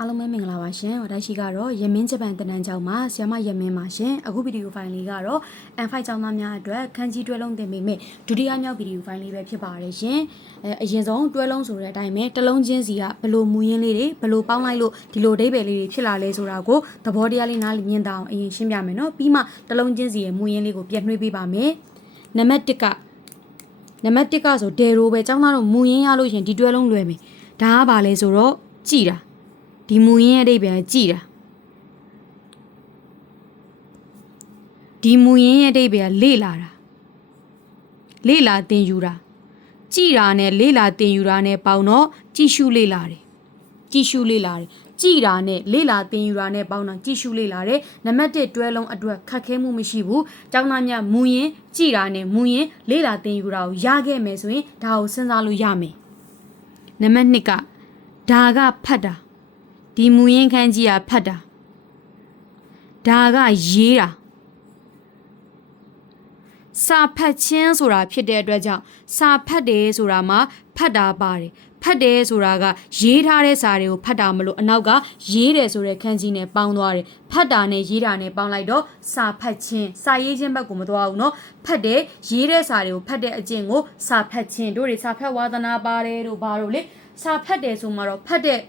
အားလုံးပဲမင်္ဂလာပါရှင်။ဝဒါရှိကတော့ယမင်းဂျပန်တနန်းကျောင်းမှာဆီယမယမင်းပါရှင်။အခုဗီဒီယိုဖိုင်လေးကတော့ N5 ကျောင်းသားများအတွက်ခန်းကြီးတွဲလုံးတင်ပေးမယ်ဒုတိယမြောက်ဗီဒီယိုဖိုင်လေးပဲဖြစ်ပါတယ်ရှင်။အဲအရင်ဆုံးတွဲလုံးဆိုတဲ့အတိုင်းပဲတစ်လုံးချင်းစီကဘလို့မူရင်းလေးတွေဘလို့ပေါင်းလိုက်လို့ဒီလိုအဓိပ္ပာယ်လေးတွေဖြစ်လာလဲဆိုတာကိုသဘောတရားလေးနားလည်မြင်တာအောင်အရင်ရှင်းပြမယ်နော်။ပြီးမှတစ်လုံးချင်းစီရဲ့မူရင်းလေးကိုပြနှွှေးပေးပါမယ်။နံပါတ်1ကနံပါတ်1ကဆိုဒေရိုပဲကျောင်းသားတို့မူရင်းရလို့ရှင်ဒီတွဲလုံးလွယ်မယ်။ဒါကဘာလဲဆိုတော့ကြည်တာ ဒီမူရင်းရဲ့အဓိပ္ပာယ်ကြည်တာဒီမူရင်းရဲ့အဓိပ္ပာယ်လေ့လာတာလေ့လာသင်ယူတာကြည်တာနဲ့လေ့လာသင်ယူတာနဲ့ပေါင်းတော့ကြည်ရှုလေ့လာတယ်ကြည်ရှုလေ့လာတယ်ကြည်တာနဲ့လေ့လာသင်ယူတာနဲ့ပေါင်းတော့ကြည်ရှုလေ့လာတယ်နံပါတ်1တွဲလုံးအတွက်ခက်ခဲမှုမရှိဘူးကျောင်းသားများမူရင်းကြည်တာနဲ့မူရင်းလေ့လာသင်ယူတာကိုရခဲ့မယ်ဆိုရင်ဒါကိုစဉ်းစားလို့ရမယ်နံပါတ်2ကဒါကဖတ်တာ ဒီမူရင်းခန်းကြီးကဖတ်တာဒါကရေးတာစာဖတ်ခြင်းဆိုတာဖြစ်တဲ့အတွက်ကြောင့်စာဖတ်တယ်ဆိုတာမှာဖတ်တာပါတယ်ဖတ်တယ်ဆိုတာကရေးထားတဲ့စာတွေကိုဖတ်တာမလို့အနောက်ကရေးတယ်ဆိုတဲ့ခန်းကြီးနဲ့ပေါင်းသွားတယ်ဖတ်တာနဲ့ရေးတာနဲ့ပေါင်းလိုက်တော့စာဖတ်ခြင်းစာရေးခြင်းဘက်ကိုမသွားဘူးเนาะဖတ်တယ်ရေးတဲ့စာတွေကိုဖတ်တဲ့အကျင့်ကိုစာဖတ်ခြင်းတို့တွေစာဖတ်ဝါသနာပါတယ်တို့ဘာလို့လေစာဖတ်တယ်ဆိုမှတော့ဖတ်တဲ့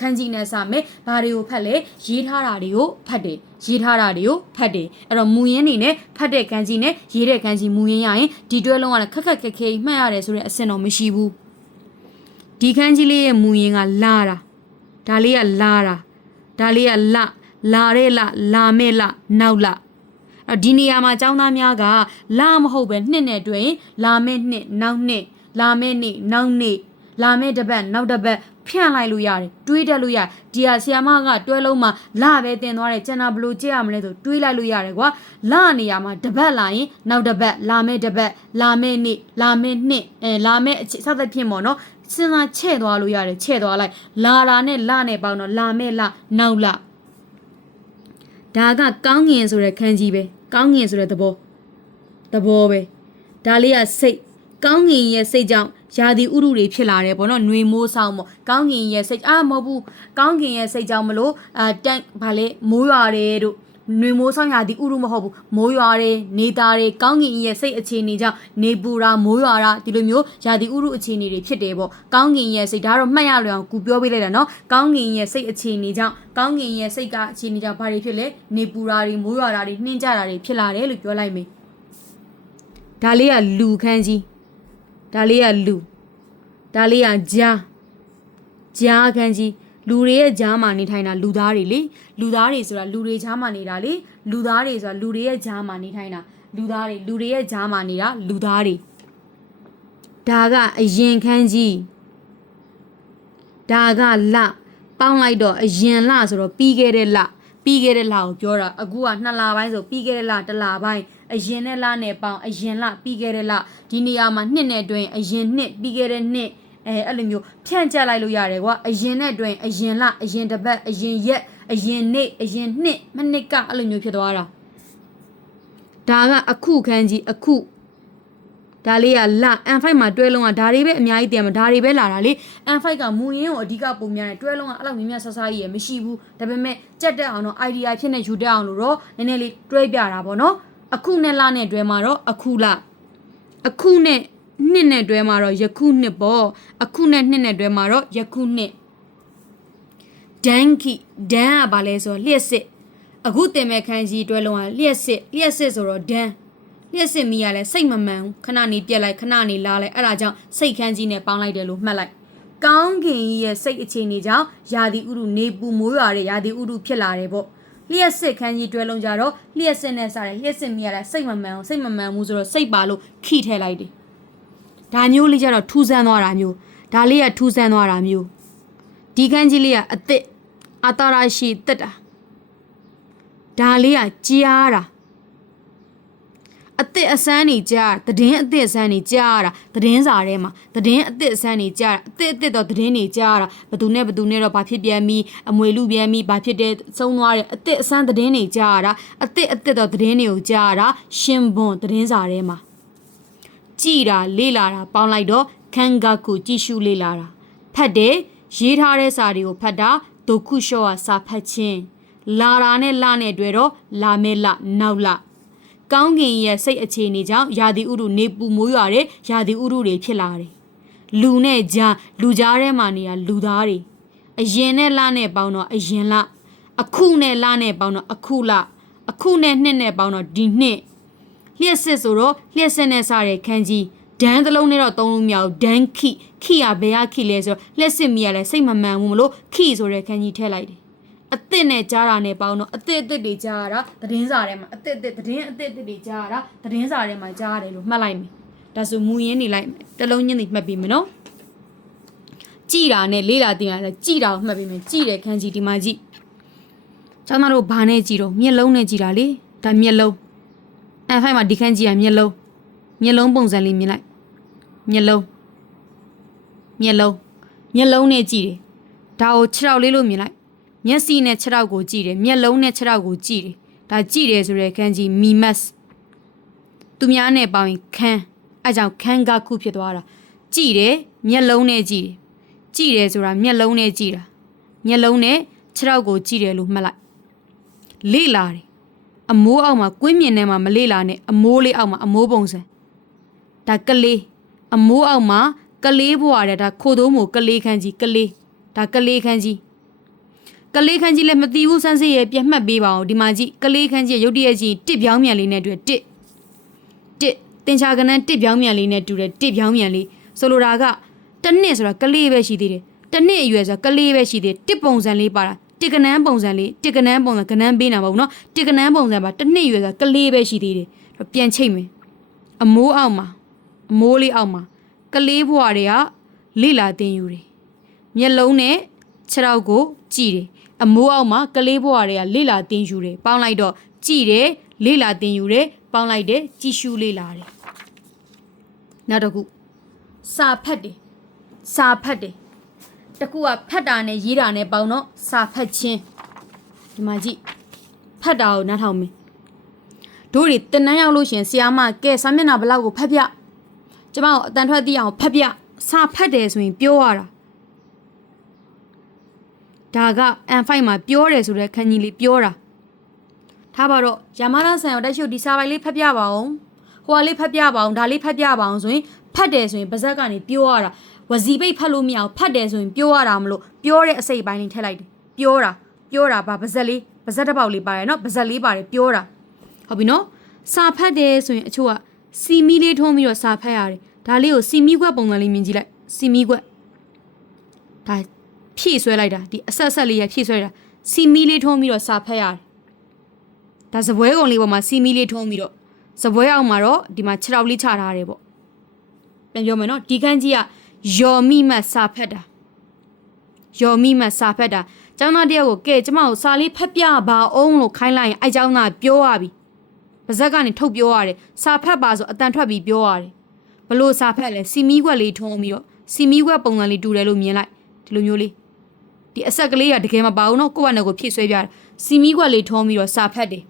ခန်းကြီးနဲ့စမယ်ဘာတွေကိုဖတ်လဲရေးထားတာတွေကိုဖတ်တယ်ရေးထားတာတွေကိုဖတ်တယ်အဲ့တော့မူရင်းနေနဲ့ဖတ်တဲ့ခန်းကြီးနဲ့ရေးတဲ့ခန်းကြီးမူရင်းရရင်ဒီတွဲလုံးကလည်းခက်ခက်ခက်ခဲမှတ်ရတယ်ဆိုတဲ့အဆင့်တော့မရှိဘူးဒီခန်းကြီးလေးရဲ့မူရင်းကလာတာဒါလေးကလာတာဒါလေးကလလာတဲ့လလာမဲ့လနောက်လအဲ့ဒီနေရာမှာចောင်းသားများကလာမဟုတ်ပဲနှစ်နဲ့တွင်လာမဲ့နှစ်နောက်နှစ်လာမဲ့နေ့နောက်နေ့လာမဲ့တစ်ပတ်နောက်တစ်ပတ် ဖြန့်လိုက်လို့ရတယ်တွေးတက်လို့ရဒီဟာဆီယာမကတွဲလုံးမှာလာပဲတင်သွားတယ်ကျန်တာဘလို့ကြည့်ရမလဲဆိုတွေးလိုက်လို့ရတယ်ကွာလာနေရာမှာတစ်ပတ်လာရင်နောက်တစ်ပတ်လာမဲ့တစ်ပတ်လာမဲ့နေ့လာမဲ့နှစ်အဲလာမဲ့အချက်စသဖြင့်ပေါ့နော်စဉ်းစားချဲ့သွားလို့ရတယ်ချဲ့သွားလိုက်လာလာနဲ့လာနဲ့ပေါင်းတော့လာမဲ့လာနောက်လာဒါကကောင်းငင်ဆိုတဲ့ခန်းကြီးပဲကောင်းငင်ဆိုတဲ့သဘောသဘောပဲဒါလေးကစိတ်ကောင်းငင်ရဲ့စိတ်ကြောင့် ရာသီဥတုတွေဖြစ်လာတယ်ပေါ့နော်နှွေမိုးဆောင်ပေါ့ကောင်းကင်ရဲ့စိတ်အာမဟုတ်ဘူးကောင်းကင်ရဲ့စိတ်ကြောင့်မလို့အာတန်ဗာလဲမိုးရွာတယ်တို့နွေမိုးဆောင်ရာသီဥတုမဟုတ်ဘူးမိုးရွာတယ်နေသားတယ်ကောင်းကင်ရဲ့စိတ်အခြေအနေကြောင့်နေပူတာမိုးရွာတာဒီလိုမျိုးရာသီဥတုအခြေအနေတွေဖြစ်တယ်ပေါ့ကောင်းကင်ရဲ့စိတ်ဒါတော့မှတ်ရလွယ်အောင်ကူပြောပေးလိုက်တာနော်ကောင်းကင်ရဲ့စိတ်အခြေအနေကြောင့်ကောင်းကင်ရဲ့စိတ်ကအခြေအနေကြောင့်ဘာတွေဖြစ်လဲနေပူတာတွေမိုးရွာတာတွေနှင်းကြတာတွေဖြစ်လာတယ်လို့ပြောလိုက်မယ်ဒါလေးကလူခန်းကြီး ဒါလေးကလူဒါလေးကဂျာဂျာခန်းကြီးလူတွေရဲ့ဂျားမှာနေထိုင်တာလူသားတွေလေလူသားတွေဆိုတာလူတွေဂျားမှာနေတာလေလူသားတွေဆိုတာလူတွေရဲ့ဂျားမှာနေထိုင်တာလူသားတွေလူတွေရဲ့ဂျားမှာနေတာလူသားတွေဒါကအရင်ခန်းကြီးဒါကလပေါင်းလိုက်တော့အရင်လဆိုတော့ပြီးခဲ့တဲ့လပြီးခဲ့တဲ့လကိုပြောတာအခုကနှစ်လပိုင်းဆိုပြီးခဲ့တဲ့လတစ်လပိုင်း အရင်နဲ့လနဲ့ပေါင်းအရင်လပြီးခဲ့တဲ့လဒီနေရာမှာနှစ်နဲ့တွင်အရင်နှစ်ပြီးခဲ့တဲ့နှစ်အဲအဲ့လိုမျိုးဖြန့်ကျက်လိုက်လို့ရတယ်ကွာအရင်နဲ့တွင်အရင်လအရင်တစ်ပတ်အရင်ရက်အရင်နေ့အရင်နှစ်မနစ်ကအဲ့လိုမျိုးဖြစ်သွားတာဒါကအခုခန်းကြီးအခုဒါလေးကလ N5 မှာတွဲလုံးကဒါတွေပဲအများကြီးတည်မှာဒါတွေပဲလာတာလေ N5 ကမူရင်းကိုအဓိကပုံများတယ်တွဲလုံးကအဲ့လိုမြင်မြဆဆကြီးရမရှိဘူးဒါပေမဲ့ကြက်တက်အောင်တော့ idea ဖြစ်နေယူတက်အောင်လို့တော့နည်းနည်းလေးတွဲပြတာပေါ့နော် အခုနဲ့လနဲ့တွဲမှာတော့အခုလအခုနဲ့နှစ်နဲ့တွဲမှာတော့ယခုနှစ်ပေါ့အခုနဲ့နှစ်နဲ့တွဲမှာတော့ယခုနှစ်ဒန်ကီဒန်ကဘာလဲဆိုတော့လျှက်စစ်အခုတင်မဲ့ခန်းကြီးတွဲလုံးကလျှက်စစ်လျှက်စစ်ဆိုတော့ဒန်လျှက်စစ်မိရလဲစိတ်မမှန်ဘူးခဏနေပြက်လိုက်ခဏနေလားလိုက်အဲ့ဒါကြောင့်စိတ်ခန်းကြီးနဲ့ပေါင်းလိုက်တယ်လို့မှတ်လိုက်ကောင်းကင်ကြီးရဲ့စိတ်အခြေအနေကြောင့်ယာဒီဥရုနေပူမိုးရွာတဲ့ယာဒီဥရုဖြစ်လာတယ်ပေါ့ လျှက်စစ်ခန်းကြီးတွဲလုံးကြတော့လျှက်စစ်နဲ့စားတယ်လျှက်စစ်မိရလဲစိတ်မမှန်ဘူးစိတ်မမှန်ဘူးဆိုတော့စိတ်ပါလို့ခိထဲလိုက်တယ်ဒါမျိုးလေးကြတော့ထူးဆန်းသွားတာမျိုးဒါလေးကထူးဆန်းသွားတာမျိုးဒီခန်းကြီးလေးကအစ်စ်အတာရရှိတက်တာဒါလေးကကြားတာ အစ်စ်အစမ်းနေကြားသတင်းအစ်စ်အစမ်းနေကြားတာသတင်းစာထဲမှာသတင်းအစ်စ်အစမ်းနေကြားအစ်စ်အစ်စ်တော့သတင်းနေကြားတာဘသူနဲ့ဘသူနဲ့တော့ဘာဖြစ်ပြန်ပြီအမွေလူပြန်ပြီဘာဖြစ်တဲ့သုံးသွားတဲ့အစ်စ်အစမ်းသတင်းနေကြားတာအစ်စ်အစ်စ်တော့သတင်းတွေကိုကြားတာရှင်ဘွန်သတင်းစာထဲမှာကြည်တာလေ့လာတာပေါင်းလိုက်တော့ခန်ဂါကူကြည့်ရှုလေ့လာတာဖတ်တယ်ရေးထားတဲ့စာတွေကိုဖတ်တာဒုက္ခုလျှော့ကစာဖတ်ခြင်းလာတာနဲ့လနဲ့တွေ့တော့လာမဲလနောက်လ ကောင်းကင်ရဲ့စိတ်အခြေအနေကြောင့်ယာဒီဥရုနေပူမိုးရွာတဲ့ယာဒီဥရုတွေဖြစ်လာတယ်လူနဲ့ကြားလူကြားထဲမှာနေရလူသားတွေအရင်နဲ့လနဲ့ပေါင်းတော့အရင်လအခုနဲ့လနဲ့ပေါင်းတော့အခုလအခုနဲ့နှစ်နဲ့ပေါင်းတော့ဒီနှစ်လျှက်စစ်ဆိုတော့လျှက်စစ်နဲ့စားတဲ့ခန်းကြီးဒန်းတစ်လုံးနဲ့တော့သုံးလို့မရဘူးဒန်းခိခိရဘယ်ကခိလဲဆိုတော့လျှက်စစ်မိရလဲစိတ်မမှန်ဘူးမလို့ခိဆိုတဲ့ခန်းကြီးထည့်လိုက်တယ် အစ်စ်နဲ့ကြားတာနဲ့ပေါင်းတော့အစ်စ်အစ်စ်တွေကြားရတာသတင်းစာထဲမှာအစ်စ်အစ်စ်သတင်းအစ်စ်အစ်စ်တွေကြားရတာသတင်းစာထဲမှာကြားရတယ်လို့မှတ်လိုက်မယ်ဒါဆိုမူရင်းနေလိုက်မယ်တစ်လုံးချင်းစီမှတ်ပြီးမယ်နော်ကြည်တာနဲ့လေးလာတင်ရတယ်ကြည်တာကိုမှတ်ပြီးမယ်ကြည်တဲ့ခန်းကြီးဒီမှာကြည်ကျောင်းသားတို့ဘာနဲ့ကြည်တော့မျက်လုံးနဲ့ကြည်တာလေဒါမျက်လုံးအဲ့ဖိုင်မှာဒီခန်းကြီးကမျက်လုံးမျက်လုံးပုံစံလေးမြင်လိုက်မျက်လုံးမျက်လုံးမျက်လုံးနဲ့ကြည့်တယ်ဒါကိုခြေထောက်လေးလို့မြင်လိုက် မျက်စိနဲ့ခြေထောက်ကိုကြည့်တယ်မျက်လုံးနဲ့ခြေထောက်ကိုကြည့်တယ်ဒါကြည့်တယ်ဆိုတဲ့ခန်းကြီးမီမတ်သူများနဲ့ပေါင်းရင်ခန်းအဲကြောင့်ခန်းကခုဖြစ်သွားတာကြည့်တယ်မျက်လုံးနဲ့ကြည့်တယ်ကြည့်တယ်ဆိုတာမျက်လုံးနဲ့ကြည့်တာမျက်လုံးနဲ့ခြေထောက်ကိုကြည့်တယ်လို့မှတ်လိုက်လေ့လာတယ်အမိုးအောက်မှာကွင်းမြင်ထဲမှာမလေးလာနဲ့အမိုးလေးအောက်မှာအမိုးပုံစံဒါကလေးအမိုးအောက်မှာကလေးဘွားတဲ့ဒါခိုသုံးမို့ကလေးခန်းကြီးကလေးဒါကလေးခန်းကြီး ကလေးခန်းကြီးလည်းမသိဘူးစမ်းစစ်ရဲ့ပြတ်မှတ်ပေးပါအောင်ဒီမှာကြည့်ကလေးခန်းကြီးရုတ်တရက်ကြီးတစ်ပြောင်းမြန်လေးနဲ့တွေ့တစ်တစ်တင်ချာကနန်းတစ်ပြောင်းမြန်လေးနဲ့တူတယ်တစ်ပြောင်းမြန်လေးဆိုလိုတာကတစ်နှစ်ဆိုတာကလေးပဲရှိသေးတယ်တစ်နှစ်အရွယ်ဆိုတာကလေးပဲရှိသေးတယ်တစ်ပုံစံလေးပါတာတစ်ကနန်းပုံစံလေးတစ်ကနန်းပုံစံကနန်းပေးတာမဟုတ်ဘူးနော်တစ်ကနန်းပုံစံပါတစ်နှစ်အရွယ်ဆိုတာကလေးပဲရှိသေးတယ်ပြန်ချိတ်မယ်အမိုးအောက်မှာအမိုးလေးအောက်မှာကလေးဘွားတွေကလိလာတင်ယူတယ်မျက်လုံးနဲ့ခြေထောက်ကိုကြည့်တယ် အမိုးအောက်မှာကလေးဘွားတွေကလိလာတင်ယူတယ်ပေါင်းလိုက်တော့ကြည့်တယ်လိလာတင်ယူတယ်ပေါင်းလိုက်တယ်ကြည့်ရှုလိလာတယ်နောက်တစ်ခုစာဖတ်တယ်စာဖတ်တယ်တစ်ခုကဖတ်တာနဲ့ရေးတာနဲ့ပေါင်းတော့စာဖတ်ခြင်းဒီမှာကြည့်ဖတ်တာကိုနားထောင်မင်းတို့တွေတင်နန်းရောက်လို့ရှရင်ဆီယာမကဲစာမျက်နှာဘလောက်ကိုဖတ်ပြကျမကိုအတန်ထွက်သိအောင်ဖတ်ပြစာဖတ်တယ်ဆိုရင်ပြောရတာ ဒါက N5 မှာပြောတယ်ဆိုတဲ့ခန်းကြီးလေးပြောတာထားပါတော့ယာမရာဆန်ရောတက်ရှုဒီစာပိုင်လေးဖတ်ပြပါအောင်ဟိုကလေးဖတ်ပြပါအောင်ဒါလေးဖတ်ပြပါအောင်ဆိုရင်ဖတ်တယ်ဆိုရင်ပါဇက်ကနေပြောရတာဝစီပိတ်ဖတ်လို့မရအောင်ဖတ်တယ်ဆိုရင်ပြောရတာမလို့ပြောတဲ့အစိတ်ပိုင်းလေးထည့်လိုက်တယ်ပြောတာပြောတာဗာပါဇက်လေးပါဇက်တစ်ပေါက်လေးပါတယ်နော်ပါဇက်လေးပါတယ်ပြောတာဟုတ်ပြီနော်စာဖတ်တယ်ဆိုရင်အချို့ကစီမီလေးထုံးပြီးတော့စာဖတ်ရတယ်ဒါလေးကိုစီမီခွက်ပုံစံလေးမြင်ကြည့်လိုက်စီမီခွက်ဒါ ဖြည့်ဆွဲလိုက်တာဒီအဆက်ဆက်လေးရဖြည့်ဆွဲတာစီမီလေးထုံးပြီးတော့စာဖတ်ရတယ်ဒါစပွဲကုံလေးပေါ်မှာစီမီလေးထုံးပြီးတော့စပွဲအောင်မှာတော့ဒီမှာခြေထောက်လေးချထားတယ်ပေါ့ပြန်ပြောမယ်နော်ဒီခန်းကြီးကယော်မိမတ်စာဖတ်တာယော်မိမတ်စာဖတ်တာကျောင်းသားတယောက်ကိုကဲကျမကိုစာလေးဖတ်ပြပါအောင်လို့ခိုင်းလိုက်ရင်အဲကျောင်းသားပြောရပြီပါဇက်ကနေထုတ်ပြောရတယ်စာဖတ်ပါဆိုအတန်ထွက်ပြီးပြောရတယ်ဘလို့စာဖတ်လဲစီမီခွက်လေးထုံးပြီးတော့စီမီခွက်ပုံစံလေးတူတယ်လို့မြင်လိုက်ဒီလိုမျိုးလေး ဒီအဆက်ကလေးကတကယ်မပါဘူးနော်ကိုယ့်ဘာနဲ့ကိုဖြည့်ဆွဲပြတယ်စီမီခွက်လေးထုံးပြီးတော့စာဖတ်တယ်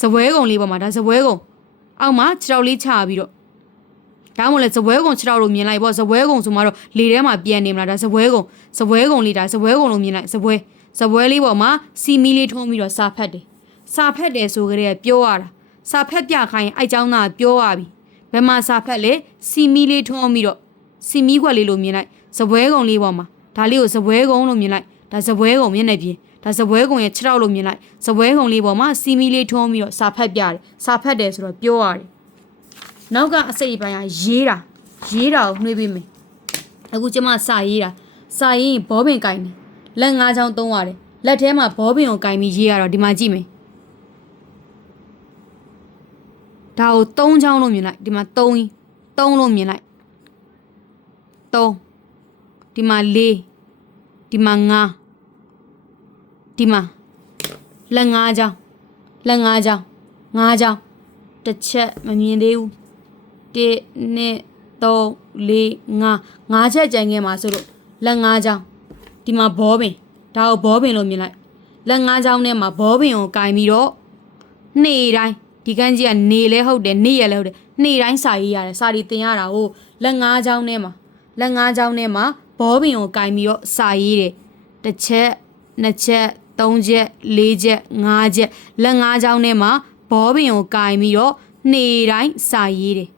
ဇပွဲကုံလေးပေါ်မှာဒါဇပွဲကုံအောက်မှာခြေထောက်လေးချပြီးတော့ဒါမှမဟုတ်လဲဇပွဲကုံခြေထောက်လို့မြင်လိုက်ပေါ့ဇပွဲကုံဆိုမှတော့လေထဲမှာပြန်နေမလားဒါဇပွဲကုံဇပွဲကုံလေးဒါဇပွဲကုံလို့မြင်လိုက်ဇပွဲဇပွဲလေးပေါ်မှာစီမီလေးထုံးပြီးတော့စာဖတ်တယ်စာဖတ်တယ်ဆိုကြတဲ့ပြောရတာစာဖတ်ပြခိုင်းအိုက်เจ้าသားပြောရပြီဘယ်မှာစာဖတ်လဲစီမီလေးထုံးပြီးတော့စီမီခွက်လေးလို့မြင်လိုက်ဇပွဲကုံလေးပေါ်မှာ ဒါလေးကိုဇပွဲကုံလို့မြင်လိုက်ဒါဇပွဲကုံမျက်နှာပြင်ဒါဇပွဲကုံရဲ့ခြေထောက်လို့မြင်လိုက်ဇပွဲကုံလေးပေါ်မှာစီမီလေးထုံးပြီးတော့စာဖတ်ပြတယ်စာဖတ်တယ်ဆိုတော့ပြောရတယ်နောက်ကအစိတ်အပိုင်းကရေးတာရေးတာကိုနှွေးပေးမယ်အခုကျမစာရေးတာစာရေးရင်ဘောပင်ကင်တယ်လက်ငါးချောင်းသုံးရတယ်လက်ထဲမှာဘောပင်ကိုကင်ပြီးရေးရတော့ဒီမှာကြည့်မယ်ဒါကို၃ချောင်းလို့မြင်လိုက်ဒီမှာ၃ကြီး၃လို့မြင်လိုက်၃ ဒီမှာ၄ဒီမှာ၅ဒီမှာလက်ငါးချောင်းလက်ငါးချောင်း၅ချောင်းတစ်ချက်မမြင်သေးဘူး1 2 3 4 5 5ချက်ကြံခဲ့မှာဆိုလို့လက်၅ချောင်းဒီမှာဘောပင်ဒါကိုဘောပင်လို့မြင်လိုက်လက်၅ချောင်းထဲမှာဘောပင်ကိုကင်ပြီးတော့နေ့တိုင်းဒီကန်းကြီးကနေလဲဟုတ်တယ်နေ့ရက်လဲဟုတ်တယ်နေ့တိုင်းစာရေးရတယ်စာရီတင်ရတာကိုလက်၅ချောင်းထဲမှာလက်၅ချောင်းထဲမှာ ဘောပင်ကိုကင်ပြီးတော့စာရေးတယ်တတစ်ချက်နှစ်ချက်သုံးချက်လေးချက်ငါးချက်လက်ငါးချောင်းထဲမှာဘောပင်ကိုကင်ပြီးတော့နေတိုင်းစာရေးတယ်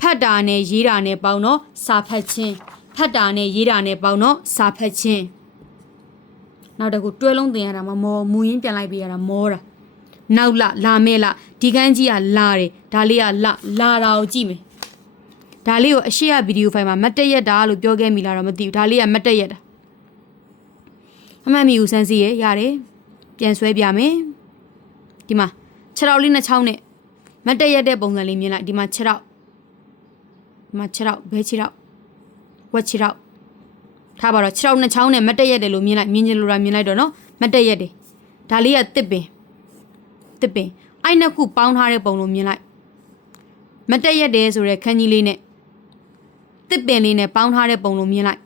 ဖတ်တာနဲ့ရေးတာနဲ့ပေါင်းတော့စာဖတ်ခြင်းဖတ်တာနဲ့ရေးတာနဲ့ပေါင်းတော့စာဖတ်ခြင်းနောက်တစ်ခုတွဲလုံးတင်ရတာမမောမူရင်းပြန်လိုက်ပေးရတာမောတာနောက်လာလာမဲလာဒီကန်းကြီးကလာတယ်ဒါလေးကလာလာတာကိုကြည့်မယ် ဒါလေးကိုအရှိရဗီဒီယိုဖိုင်မှာမတ်တက်ရက်တာလို့ပြောခဲ့မိလားတော့မသိဘူးဒါလေးကမတ်တက်ရက်တာအမှန်မီဦးစမ်းစီရရတယ်ပြန်ဆွဲပြမယ်ဒီမှာခြေထောက်လေးနှစ်ချောင်းနဲ့မတ်တက်ရက်တဲ့ပုံစံလေးမြင်လိုက်ဒီမှာခြေထောက်ဒီမှာခြေထောက်ဘဲခြေထောက်ဝက်ခြေထောက်ထားပါတော့ခြေထောက်နှစ်ချောင်းနဲ့မတ်တက်ရက်တယ်လို့မြင်လိုက်မြင်ချင်လို့လားမြင်လိုက်တော့နော်မတ်တက်ရက်တယ်ဒါလေးကတစ်ပင်တစ်ပင်အဲ့နှစ်ခုပေါင်းထားတဲ့ပုံလို့မြင်လိုက်မတ်တက်ရက်တယ်ဆိုတဲ့ခန်းကြီးလေးနဲ့ တစ်ပင်လေးနဲ့ပေါင်းထားတဲ့ပုံလို့မြင်လိုက်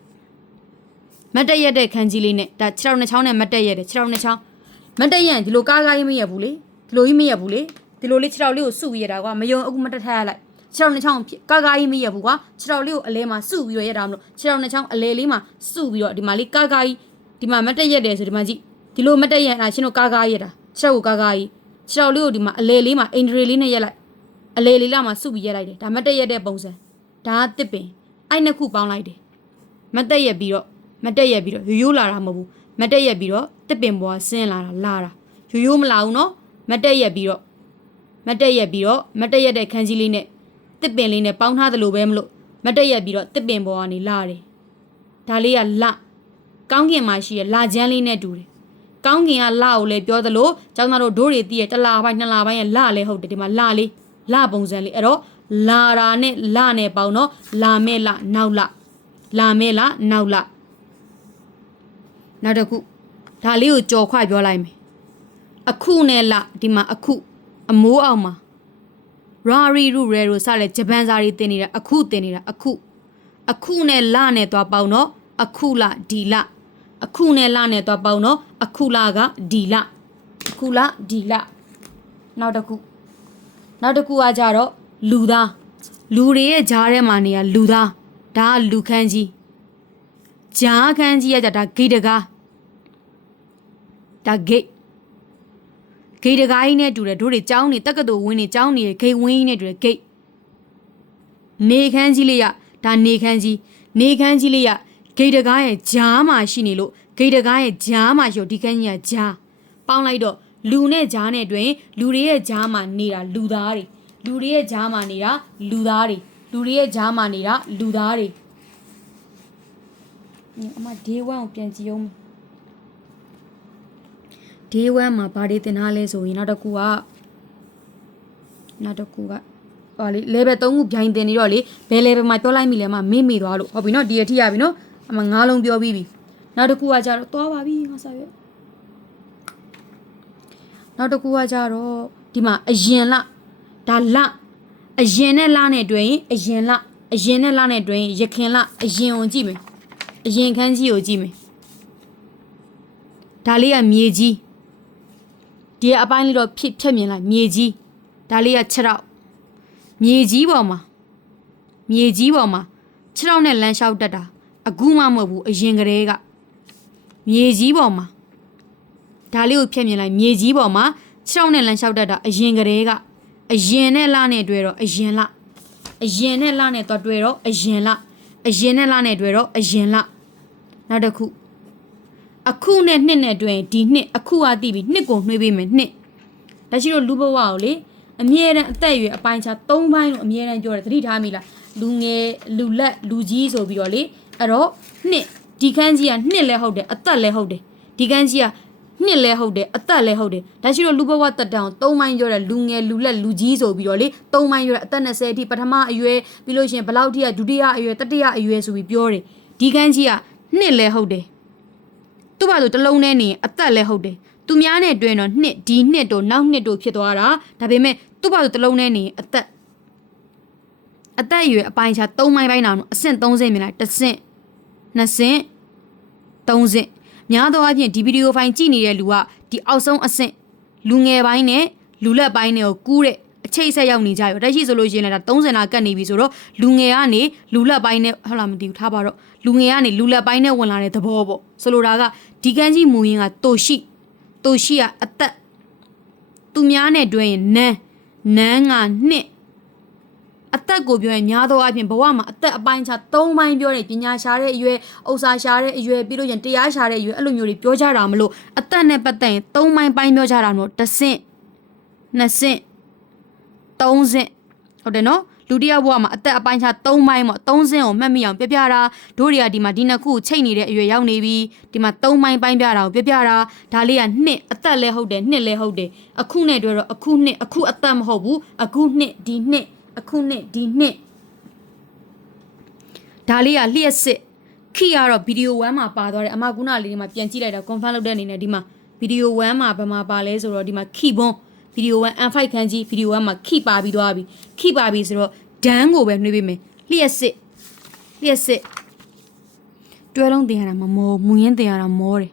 မတ်တက်ရက်တဲ့ခန်းကြီးလေးနဲ့ဒါခြေထောက်နှစ်ချောင်းနဲ့မတ်တက်ရက်တယ်ခြေထောက်နှစ်ချောင်းမတ်တက်ရက်ရင်ဒီလိုကားကားကြီးမရက်ဘူးလေဒီလိုကြီးမရက်ဘူးလေဒီလိုလေးခြေထောက်လေးကိုစုပြီးရတာကွာမယုံအခုမတက်ထရလိုက်ခြေထောက်နှစ်ချောင်းကားကားကြီးမရက်ဘူးကွာခြေထောက်လေးကိုအလဲမှာစုပြီးရရတာမလို့ခြေထောက်နှစ်ချောင်းအလဲလေးမှာစုပြီးတော့ဒီမှာလေးကားကားကြီးဒီမှာမတ်တက်ရက်တယ်ဆိုဒီမှာကြည့်ဒီလိုမတ်တက်ရက်တာရှင်တို့ကားကားရက်တာခြေထောက်ကိုကားကားကြီးခြေထောက်လေးကိုဒီမှာအလဲလေးမှာအင်ဒရီလေးနဲ့ရက်လိုက်အလဲလေးလာမှာစုပြီးရက်လိုက်တယ်ဒါမတ်တက်ရက်တဲ့ပုံစံဒါကတစ်ပင် အဲ့နှစ်ခုပေါင်းလိုက်တယ်မတ်တက်ရက်ပြီးတော့မတ်တက်ရက်ပြီးတော့ရိုးရိုးလာတာမဟုတ်ဘူးမတ်တက်ရက်ပြီးတော့တစ်ပင်ပေါ်ဆင်းလာတာလာတာရိုးရိုးမလာဘူးနော်မတ်တက်ရက်ပြီးတော့မတ်တက်ရက်ပြီးတော့မတ်တက်ရက်တဲ့ခန်းကြီးလေးနဲ့တစ်ပင်လေးနဲ့ပေါင်းထားသလိုပဲမလို့မတ်တက်ရက်ပြီးတော့တစ်ပင်ပေါ်ကနေလာတယ်ဒါလေးကလကောင်းကင်မှာရှိရလာချမ်းလေးနဲ့တူတယ်ကောင်းကင်ကလကိုလည်းပြောသလိုကျောင်းသားတို့ဒိုးတွေတည်ရတလာပိုင်းနှစ်လာပိုင်းရဲ့လလည်းဟုတ်တယ်ဒီမှာလလေးလပုံစံလေးအဲ့တော့ လာတာနဲ့လနဲ့ပေါင်းတော့လာမဲ့လနောက်လလာမဲ့လနောက်လနောက်တစ်ခုဒါလေးကိုကြော်ခွပြောလိုက်မယ်အခုနဲ့လဒီမှာအခုအမိုးအောင်မှာရာရီရူရဲရိုစတဲ့ဂျပန်စာတွေတင်နေတာအခုတင်နေတာအခုအခုနဲ့လနဲ့သွားပေါင်းတော့အခုလဒီလအခုနဲ့လနဲ့သွားပေါင်းတော့အခုလကဒီလအခုလဒီလနောက်တစ်ခုနောက်တစ်ခုကကြတော့ လူသားလူတွေရဲ့ဂျားထဲမှာနေရလူသားဒါကလူခန်းကြီးဂျားခန်းကြီးကကြဒါဂိတ်တကားဒါဂိတ်ဂိတ်တကားကြီးနဲ့တူတယ်တို့တွေចောင်းနေတက္ကသိုလ်ဝင်းနေចောင်းနေဂိတ်ဝင်းကြီးနဲ့တူတယ်ဂိတ်နေခန်းကြီးလေးရဒါနေခန်းကြီးနေခန်းကြီးလေးရဂိတ်တကားရဲ့ဂျားမှာရှိနေလို့ဂိတ်တကားရဲ့ဂျားမှာရှိတော့ဒီခန်းကြီးကဂျားပေါင်းလိုက်တော့လူနဲ့ဂျားနဲ့တွင်လူတွေရဲ့ဂျားမှာနေတာလူသားတွေ လူတွေရဲ့ဂျားမှာနေတာလူသားတွေလူတွေရဲ့ဂျားမှာနေတာလူသားတွေအမ day 1ကိုပြန်ကြည့်အောင် day 1မှာဘာတွေသင်ထားလဲဆိုရင်နောက်တစ်ခုကနောက်တစ်ခုကဟာလေ level 3ခုပြိုင်တင်နေတော့လေဘယ် level မှာပြောလိုက်မိလဲမမေ့မိသွားလို့ဟုတ်ပြီနော်ဒီအထိရပြီနော်အမငါးလုံးပြောပြီးပြီနောက်တစ်ခုကကြတော့သွားပါပြီငါစားရွက်နောက်တစ်ခုကကြတော့ဒီမှာအရင်လ ဒါလအရင်နဲ့လနဲ့တွင်အရင်လအရင်နဲ့လနဲ့တွင်ရခင်လအရင်ကိုကြည့်မယ်အရင်ခန်းကြီးကိုကြည့်မယ်ဒါလေးကမြေကြီးဒီအပိုင်းလေးတော့ဖြစ်ဖြတ်မြင်လိုက်မြေကြီးဒါလေးက6တော့မြေကြီးပေါ်မှာမြေကြီးပေါ်မှာ6တော့နဲ့လမ်းလျှောက်တက်တာအခုမှမဟုတ်ဘူးအရင်ကတည်းကမြေကြီးပေါ်မှာဒါလေးကိုဖြတ်မြင်လိုက်မြေကြီးပေါ်မှာ6တော့နဲ့လမ်းလျှောက်တက်တာအရင်ကတည်းက အရင်နဲ့လနဲ့တွဲတော့အရင်လအရင်နဲ့လနဲ့တော့တွဲတော့အရင်လအရင်နဲ့လနဲ့တွဲတော့အရင်လနောက်တစ်ခုအခုနဲ့နှစ်နဲ့တွဲဒီနှစ်အခုကတည်ပြီးနှစ်ကိုနှွေးပေးမယ်နှစ်ဒါရှိတော့လူဘဝကိုလေအမြဲတမ်းအသက်အရွယ်အပိုင်းခြား၃ပိုင်းလို့အမြဲတမ်းပြောတယ်သတိထားမိလားလူငယ်လူလက်လူကြီးဆိုပြီးတော့လေအဲ့တော့နှစ်ဒီခန်းကြီးကနှစ်လည်းဟုတ်တယ်အသက်လည်းဟုတ်တယ်ဒီခန်းကြီးက နှစ်လည်းဟုတ်တယ်အသက်လည်းဟုတ်တယ်ဒါရှိတော့လူဘဝတက်တောင်၃ပိုင်းပြောတယ်လူငယ်လူလက်လူကြီးဆိုပြီးတော့လေ၃ပိုင်းပြောတယ်အသက်20အထိပထမအရွယ်ပြီးလို့ရှိရင်ဘယ်လောက်ထိကဒုတိယအရွယ်တတိယအရွယ်ဆိုပြီးပြောတယ်ဒီခန်းကြီးကနှစ်လည်းဟုတ်တယ်သူ့ဘာလို့တလုံးနဲ့နေရင်အသက်လည်းဟုတ်တယ်သူများနဲ့တွဲတော့နှစ်ဒီနှစ်တို့နောက်နှစ်တို့ဖြစ်သွားတာဒါပေမဲ့သူ့ဘာလို့တလုံးနဲ့နေရင်အသက်အသက်အရွယ်အပိုင်းခြား၃ပိုင်းပိုင်းတောင်အဆင့်30မြင်လိုက်တစ်ဆင့်နှစ်ဆင့်သုံးဆင့် များသောအားဖြင့်ဒီဗီဒီယိုဖိုင်ကြည့်နေတဲ့လူကဒီအောက်ဆုံးအဆင့်လူငယ်ပိုင်းနဲ့လူလက်ပိုင်းတွေကိုကူးတဲ့အချိတ်ဆက်ရောက်နေကြရောတက်ရှိဆိုလို့ရှိရင်လည်းဒါ30နာကတ်နေပြီဆိုတော့လူငယ်ကနေလူလက်ပိုင်းနဲ့ဟုတ်လားမသိဘူးထားပါတော့လူငယ်ကနေလူလက်ပိုင်းနဲ့ဝင်လာတဲ့သဘောပေါ့ဆိုလိုတာကဒီကန်းကြီးမူရင်းကတိုရှိတိုရှိကအသက်သူများနဲ့တွဲရင်နန်းနန်းကနှစ် အသက်ကိုပြောရင်များသောအားဖြင့်ဘဝမှာအသက်အပိုင်းခြား၃ပိုင်းပြောတဲ့ပညာရှာတဲ့အရွယ်ဥစ္စာရှာတဲ့အရွယ်ပြီးလို့ရင်တရားရှာတဲ့အရွယ်အဲ့လိုမျိုးတွေပြောကြတာမလို့အသက်နဲ့ပတ်သက်ရင်၃ပိုင်းပိုင်းပြောကြတာမလို့တစ်ဆင့်နှစ်ဆင့်သုံးဆင့်ဟုတ်တယ်နော်လူတစ်ယောက်ဘဝမှာအသက်အပိုင်းခြား၃ပိုင်းပေါ့၃ဆင့်ကိုမှတ်မိအောင်ပြပြတာတို့တွေကဒီမှာဒီနှစ်ခုကိုချိန်နေတဲ့အရွယ်ရောက်နေပြီဒီမှာ၃ပိုင်းပိုင်းပြတာကိုပြပြတာဒါလေးကနှစ်အသက်လည်းဟုတ်တယ်နှစ်လည်းဟုတ်တယ်အခုနဲ့တွေ့တော့အခုနှစ်အခုအသက်မဟုတ်ဘူးအခုနှစ်ဒီနှစ် အခုနှစ်ဒီနှစ်ဒါလေးကလျှက်စစ်ခိကတော့ဗီဒီယို1မှာပါသွားတယ်အမကုနာလေးဒီမှာပြန်ကြည့်လိုက်တာ confirm လုပ်တဲ့အနေနဲ့ဒီမှာဗီဒီယို1မှာဘယ်မှာပါလဲဆိုတော့ဒီမှာခိဘွန်းဗီဒီယို1 N5 ခန်းကြီးဗီဒီယို1မှာခိပါပြီးသွားပြီခိပါပြီဆိုတော့ဒန်းကိုပဲနှွေးပေးမယ်လျှက်စစ်လျှက်စစ်တွဲလုံးတင်ရတာမမောမူရင်းတင်ရတာမောတယ်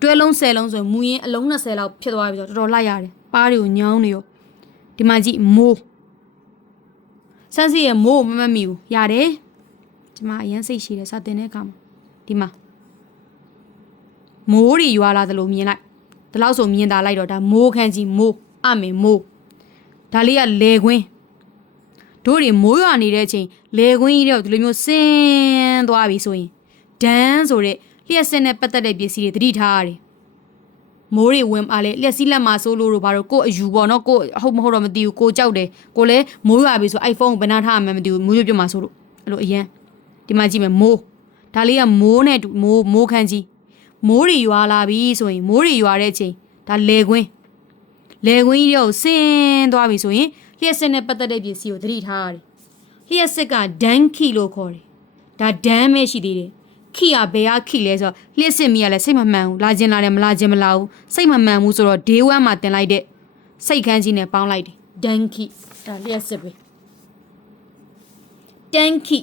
တွဲလုံး10လုံးဆိုရင်မူရင်းအလုံး20လောက်ဖြစ်သွားပြီဆိုတော့တော်တော်လိုက်ရတယ်ပါးတွေကိုညောင်းနေရောဒီမှာကြည့်မိုး ဆန်းစီရဲ့မိုးမမတ်မိဘူးရတယ်ဒီမှာအရန်စိတ်ရှိတယ်စတင်တဲ့အခါမှာဒီမှာမိုးတွေရွာလာသလိုမြင်လိုက်ဒီလောက်ဆိုမြင်တာလိုက်တော့ဒါမိုးခန်းကြီးမိုးအမင်မိုးဒါလေးကလေခွင်းတို့တွေမိုးရွာနေတဲ့အချိန်လေခွင်းကြီးတော့ဒီလိုမျိုးဆင်းသွားပြီဆိုရင်ဒန်းဆိုတဲ့လျှက်စင်းနဲ့ပတ်သက်တဲ့ပစ္စည်းတွေသတိထားရတယ် မိုးတွေဝင်ပါလေလျှက်စီးလက်မှာစိုးလို့တို့ဘာလို့ကို့အယူပေါ့နော်ကို့ဟုတ်မဟုတ်တော့မသိဘူးကိုကြောက်တယ်ကိုလည်းမိုးရွာပြီဆို iPhone ကိုဘယ်နှထားမှမသိဘူးမိုးရွပြတ်မှာစိုးလို့အဲ့လိုအရန်ဒီမှာကြည့်မယ်မိုးဒါလေးကမိုးနဲ့တူမိုးမိုးခန်းကြီးမိုးတွေရွာလာပြီဆိုရင်မိုးတွေရွာတဲ့အချိန်ဒါလေခွင်းလေခွင်းကြီးတော့ဆင်းသွားပြီဆိုရင်လျှက်စစ်နဲ့ပတ်သက်တဲ့ပစ္စည်းကိုသတိထားရတယ်လျှက်စစ်ကဒန်ခီလို့ခေါ်တယ်ဒါဒန်ပဲရှိသေးတယ် ခီကဘယ်ကခီလဲဆိုတော့လျှက်စစ်မီကလည်းစိတ်မမှန်ဘူးလာခြင်းလာတယ်မလာခြင်းမလာဘူးစိတ်မမှန်ဘူးဆိုတော့ day 1မှာတင်လိုက်တဲ့စိတ်ခန်းကြီးနဲ့ပေါင်းလိုက်တယ်ဒန်ခီဒါလျှက်စစ်ပဲတန်ခီ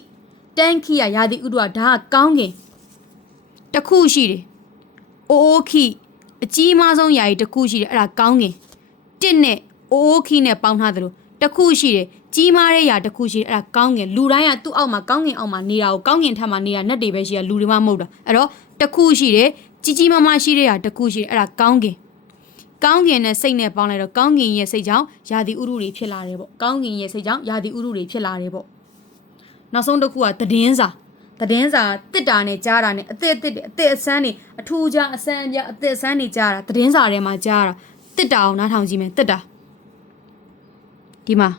တန်ခီကရာသီဥတုကဒါကကောင်းကင်တစ်ခုရှိတယ်အိုးခီအကြီးမားဆုံးယာယီတစ်ခုရှိတယ်အဲ့ဒါကောင်းကင်တစ်နဲ့အိုးခီနဲ့ပေါင်းထားသလိုတစ်ခုရှိတယ် ကြီးမားတဲ့ယာတစ်ခုရှိတယ်အဲ့ဒါကောင်းကင်လူတိုင်းကသူ့အောက်မှာကောင်းကင်အောက်မှာနေတာကိုကောင်းကင်ထက်မှာနေတာနတ်တွေပဲရှိရလူတွေမှမဟုတ်တာအဲ့တော့တစ်ခုရှိတယ်ကြီးကြီးမားမားရှိတဲ့ယာတစ်ခုရှိတယ်အဲ့ဒါကောင်းကင်ကောင်းကင်နဲ့စိတ်နဲ့ပေါင်းလိုက်တော့ကောင်းကင်ရဲ့စိတ်ကြောင့်ယာတိဥရုတွေဖြစ်လာတယ်ပေါ့ကောင်းကင်ရဲ့စိတ်ကြောင့်ယာတိဥရုတွေဖြစ်လာတယ်ပေါ့နောက်ဆုံးတစ်ခုကသတင်းစာသတင်းစာတစ်တာနဲ့ကြားတာနဲ့အသက်အသက်တွေအသက်အဆန်းတွေအထူးခြားအဆန်းအပြအသက်အဆန်းတွေကြားတာသတင်းစာထဲမှာကြားတာတစ်တာအောင်နားထောင်ကြည့်မယ်တစ်တာဒီမှာ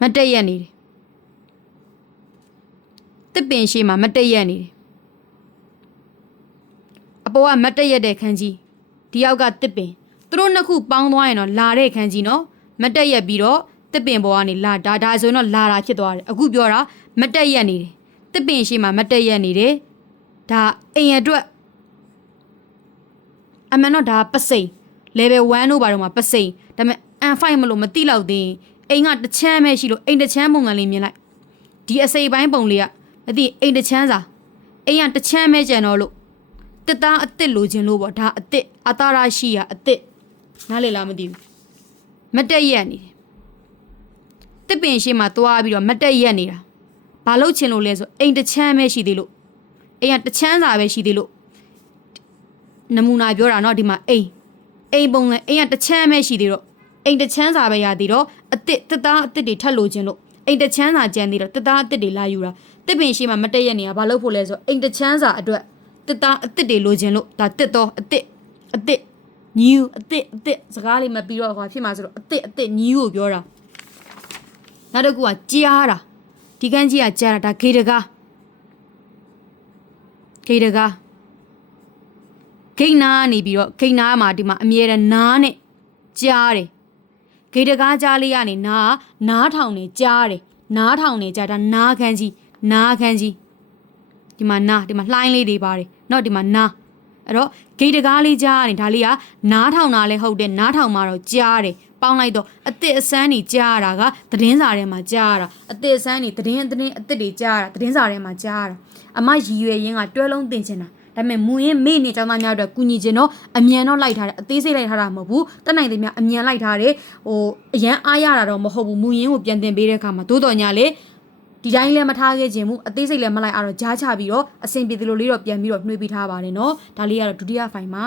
မတ်တက်ရက်နေတယ်တစ်ပင်ရှိမှာမတ်တက်ရက်နေတယ်အပေါ်ကမတ်တက်ရက်တဲ့ခန်းကြီးဒီယောက်ကတစ်ပင်သူတို့နှစ်ခုပေါင်းသွားရင်တော့လာတဲ့ခန်းကြီးနော်မတ်တက်ရက်ပြီးတော့တစ်ပင်ပေါ်ကနေလာဒါဒါဆိုရင်တော့လာတာဖြစ်သွားတယ်အခုပြောတာမတ်တက်ရက်နေတယ်တစ်ပင်ရှိမှာမတ်တက်ရက်နေတယ်ဒါအိမ်အတွက်အမှန်တော့ဒါပစိန် level 1တို့ဘာတော့မှာပစိန်ဒါပေမဲ့ N5 မလို့မတိလောက်သေးရင် အိမ်ကတစ်ချမ်းပဲရှိလို့အိမ်တစ်ချမ်းပုံစံလေးမြင်လိုက်ဒီအစိပ်ပိုင်းပုံလေးကမသိအိမ်တစ်ချမ်းစာအိမ်ကတစ်ချမ်းပဲကြံတော့လို့တစ်သားအစ်စ်လိုချင်လို့ပေါ့ဒါအစ်စ်အသားရရှိရအစ်စ်နားလေလားမသိဘူးမတက်ရက်နေတယ်တစ်ပင်ရှိမှသွားပြီးတော့မတက်ရက်နေတာဘာလို့ချင်လို့လဲဆိုအိမ်တစ်ချမ်းပဲရှိသေးလို့အိမ်ကတစ်ချမ်းစာပဲရှိသေးလို့နမူနာပြောတာเนาะဒီမှာအိမ်အိမ်ပုံစံအိမ်ကတစ်ချမ်းပဲရှိသေးတော့အိမ်တစ်ချမ်းစာပဲရသေးတော့ အစ်စ်တစ်သားအစ်စ်တွေထပ်လို့ခြင်းလို့အိမ်တစ်ချမ်းစာကျန်သေးတော့တစ်သားအစ်စ်တွေလာယူတာတစ်ပင်ရှိမှမတက်ရက်နေတာဘာလို့ဖို့လဲဆိုအိမ်တစ်ချမ်းစာအတွက်တစ်သားအစ်စ်တွေလိုခြင်းလို့ဒါတစ်တော့အစ်စ်အစ်စ် new အစ်စ်အစ်စ်စကားလေးမပြီးတော့ဟောဖြစ်မှာဆိုတော့အစ်စ်အစ်စ် new ကိုပြောတာနောက်တစ်ခုကကြားတာဒီကန်းကြီးကကြားတာဒါဂေတကားဂေတကားဂိတ်နာကနေပြီးတော့ဂိတ်နာမှာဒီမှာအမြဲတမ်းနားနဲ့ကြားတယ် ဂိတ်တကားကြားလေးကနေနားနားထောင်နေကြားတယ်နားထောင်နေကြားဒါနားခန်းကြီးနားခန်းကြီးဒီမှာနားဒီမှာလှိုင်းလေးတွေပါတယ်เนาะဒီမှာနားအဲ့တော့ဂိတ်တကားလေးကြားနေဒါလေးကနားထောင်တာလည်းဟုတ်တယ်နားထောင်မှာတော့ကြားတယ်ပေါင်းလိုက်တော့အစ်စ်အစမ်းနေကြားရတာကသတင်းစာထဲမှာကြားရတာအစ်စ်အစမ်းနေသတင်းသတင်းအစ်စ်တွေကြားရတာသတင်းစာထဲမှာကြားရတာအမရည်ရွယ်ရင်းကတွဲလုံးတင်ချင်တာ ဒါပေမဲ့မူရင်းမေ့နေကျောင်းသားများအတွက်ကူညီခြင်းတော့အမြန်တော့လိုက်ထားတယ်အသေးစိတ်လိုက်ထားတာမဟုတ်ဘူးတက်နိုင်သည်များအမြန်လိုက်ထားတယ်ဟိုအရန်အားရတာတော့မဟုတ်ဘူးမူရင်းကိုပြန်တင်ပေးတဲ့အခါမှာသို့တော်ညာလေဒီတိုင်းလည်းမထားခဲ့ခြင်းမူအသေးစိတ်လည်းမလိုက်အောင်ကြားချပြီးတော့အဆင်ပြေသလိုလေးတော့ပြန်ပြီးတော့နှွေးပေးထားပါတယ်နော်ဒါလေးကတော့ဒုတိယဖိုင်မှာ